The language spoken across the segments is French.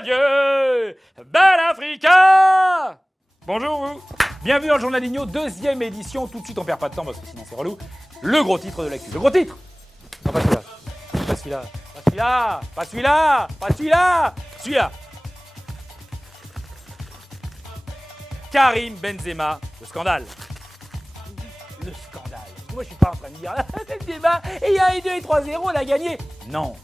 adieu, belle Africa. Bonjour vous. Bienvenue dans le Journalinho, deuxième édition. Tout de suite, on perd pas de temps parce que sinon c'est relou. Le gros titre de l'actu. Le gros titre. Non, pas celui-là. Pas celui-là. Pas celui-là. Pas celui-là. Pas celui-là. Celui-là. Karim Benzema, le scandale. Le scandale. Moi, je suis pas en train de dire Benzema, et il y a 1, 2 et 3-0, on a gagné. Non.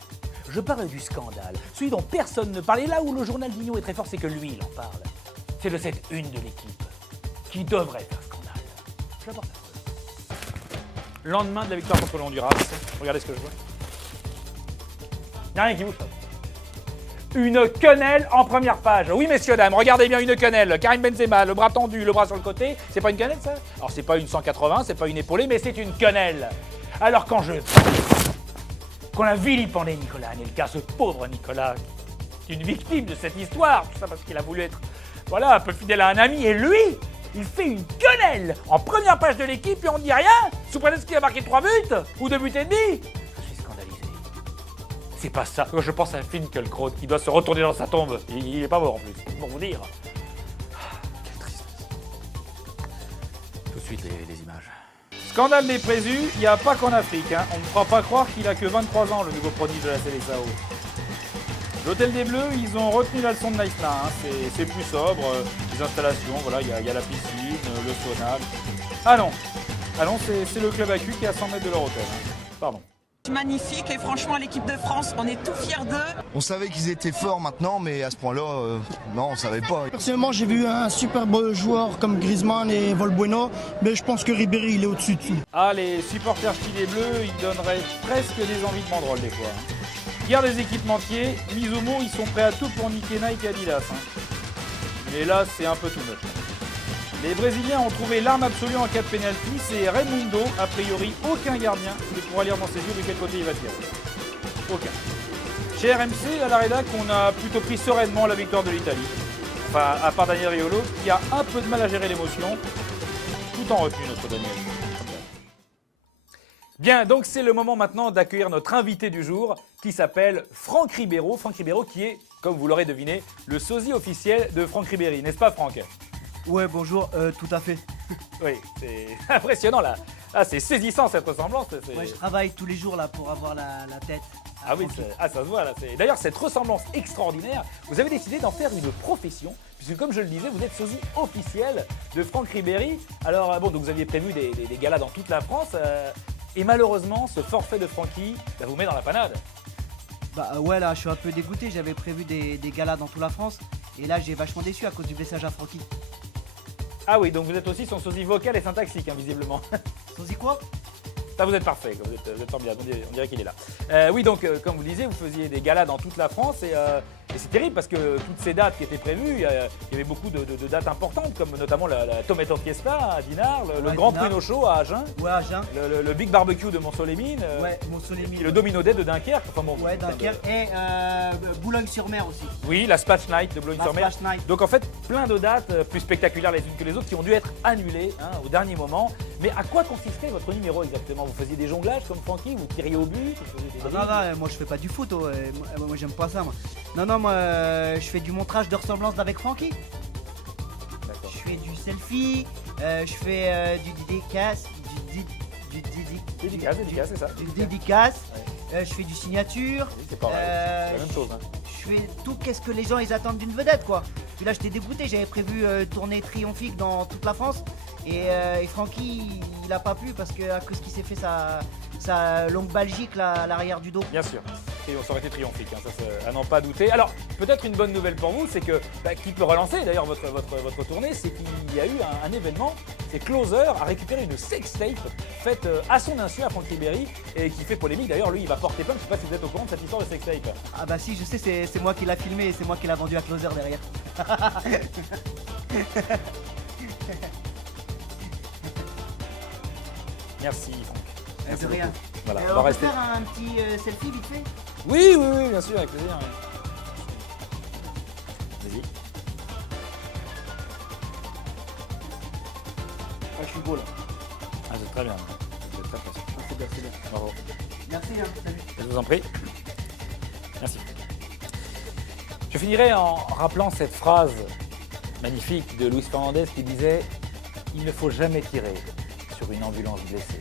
Je parle du scandale, celui dont personne ne parle. Et là où le journal d'Igno est très fort, c'est que lui, il en parle. C'est de cette une de l'équipe qui devrait faire scandale. J'apporte la preuve. Lendemain de la victoire contre le Honduras, regardez ce que je vois. Il n'y a rien qui bouge. Une quenelle en première page. Oui, messieurs, dames, regardez bien une quenelle. Karim Benzema, le bras tendu, le bras sur le côté. C'est pas une quenelle, ça? Alors, c'est pas une 180, c'est pas une épaulée, mais c'est une quenelle. Alors, qu'on a vilipendé Nicolas Anelka, ce pauvre Nicolas, qui est une victime de cette histoire, tout ça parce qu'il a voulu être, voilà, un peu fidèle à un ami, et lui, il fait une quenelle en première page de l'équipe et on ne dit rien, sous prétexte qu'il a marqué 3 buts, ou 2 buts et demi. Je suis scandalisé. C'est pas ça. Je pense à Finkielkraut qui doit se retourner dans sa tombe. Il est pas mort en plus, pour vous dire. Quelle tristesse. Tout de suite, les images. Scandale des présus, il n'y a pas qu'en Afrique. Hein. On ne croit pas croire qu'il a que 23 ans, le nouveau prodige de la Seleção. L'hôtel des Bleus, ils ont retenu la leçon de Naïsna. Hein. C'est plus sobre, les installations, voilà, il y a la piscine, le sauna. Ah non, c'est le club AQ qui est à 100 mètres de leur hôtel. Hein. Pardon. Magnifique et franchement l'équipe de France, on est tout fiers d'eux. On savait qu'ils étaient forts maintenant, mais à ce point-là, non, on savait pas. Personnellement, j'ai vu un superbe joueur comme Griezmann et Valbuena, mais je pense que Ribéry, il est au-dessus de tout. Ah, les supporters ch'tis bleus, ils donneraient presque des envies de banderole des fois. Hein. Guerre des équipementiers, Mizumo, ils sont prêts à tout pour niquer Nike et Adidas. Hein. Mais là, c'est un peu tout neuf. Les Brésiliens ont trouvé l'arme absolue en cas de pénalty, c'est Raimundo. A priori, aucun gardien ne pourra lire dans ses yeux de quel côté il va tirer. Aucun. Chez RMC, à la rédac, on a plutôt pris sereinement la victoire de l'Italie. Enfin, à part Daniel Riolo, qui a un peu de mal à gérer l'émotion, tout en retenue notre Daniel. Bien, donc c'est le moment maintenant d'accueillir notre invité du jour, qui s'appelle Franck Ribeiro. Franck Ribeiro qui est, comme vous l'aurez deviné, le sosie officiel de Franck Ribéry, n'est-ce pas Franck? Ouais, bonjour, tout à fait. Oui, c'est impressionnant là. Ah, c'est saisissant cette ressemblance. Ouais, je travaille tous les jours là pour avoir la tête. Ah oui, ça se voit là. D'ailleurs, cette ressemblance extraordinaire, vous avez décidé d'en faire une profession, puisque comme je le disais, vous êtes sosie officiel de Franck Ribéry. Alors bon, donc vous aviez prévu des galas dans toute la France, et malheureusement, ce forfait de Francky vous met dans la panade. Bah ouais, là, je suis un peu dégoûté. J'avais prévu des galas dans toute la France, et là, j'ai vachement déçu à cause du blessage à Francky. Ah oui, donc vous êtes aussi son sosie vocal et syntaxique, hein, visiblement. Sosie quoi? Ça, vous êtes parfait, vous êtes formidable, on dirait qu'il est là. Oui, donc, comme vous le disiez, vous faisiez des galas dans toute la France et c'est terrible parce que toutes ces dates qui étaient prévues, il y avait beaucoup de dates importantes, comme notamment la Tomato Fiesta à Dinard, le Grand Pruneau Show à Agen, Ouais, à Agen. le Big Barbecue de Mont-Solémine, Ouais, Mont-Solémine. le Domino Day de Dunkerque. Enfin, bon, Ouais, Dunkerque. Et Boulogne-sur-Mer aussi. Oui, la Splash Night de Boulogne-sur-Mer. Splash Night. Donc en fait, plein de dates plus spectaculaires les unes que les autres qui ont dû être annulées au dernier moment. Mais à quoi consistait votre numéro exactement? Vous faisiez des jonglages comme Francky, vous tiriez au but, vous faisiez des dribbles? Non, moi je fais pas du foot, moi j'aime pas ça moi. Non, moi je fais du montrage de ressemblance avec Francky. D'accord. Je fais du selfie, je fais du dédicace, Dédicace, c'est ça. du dédicace, je fais du signature. Oui, c'est pareil, c'est la même chose. Hein. Je fais tout qu'est-ce que les gens ils attendent d'une vedette quoi. Puis là j'étais dégoûté, j'avais prévu tourner triomphik dans toute la France et Francky il a pas pu parce que à cause qu'il s'est fait sa longue balgique là, à l'arrière du dos. Bien sûr, et ça aurait été triomphik, hein, ça à n'en pas douter. Alors, peut-être une bonne nouvelle pour vous, c'est que, qui peut relancer d'ailleurs votre tournée, c'est qu'il y a eu un événement, c'est Closer a récupéré une sextape faite à son insu à Franck Ribéry et qui fait polémique. D'ailleurs, lui, il va porter plainte, je sais pas si vous êtes au courant de cette histoire de sextape. Ah bah si, je sais, c'est moi qui l'a filmé et c'est moi qui l'a vendu à Closer derrière. Merci Franck. Merci De rien. beaucoup. Voilà, On va rester. faire un petit selfie vite fait. Oui, bien sûr, avec plaisir. Vas-y. Ah, je suis beau là. Ah, c'est très bien. Vous êtes très précis. Ah, c'est bien. Bravo. Merci, hein, salut. Je vous en prie. Merci. Je finirai en rappelant cette phrase magnifique de Luis Fernandez qui disait « Il ne faut jamais tirer sur une ambulance blessée ».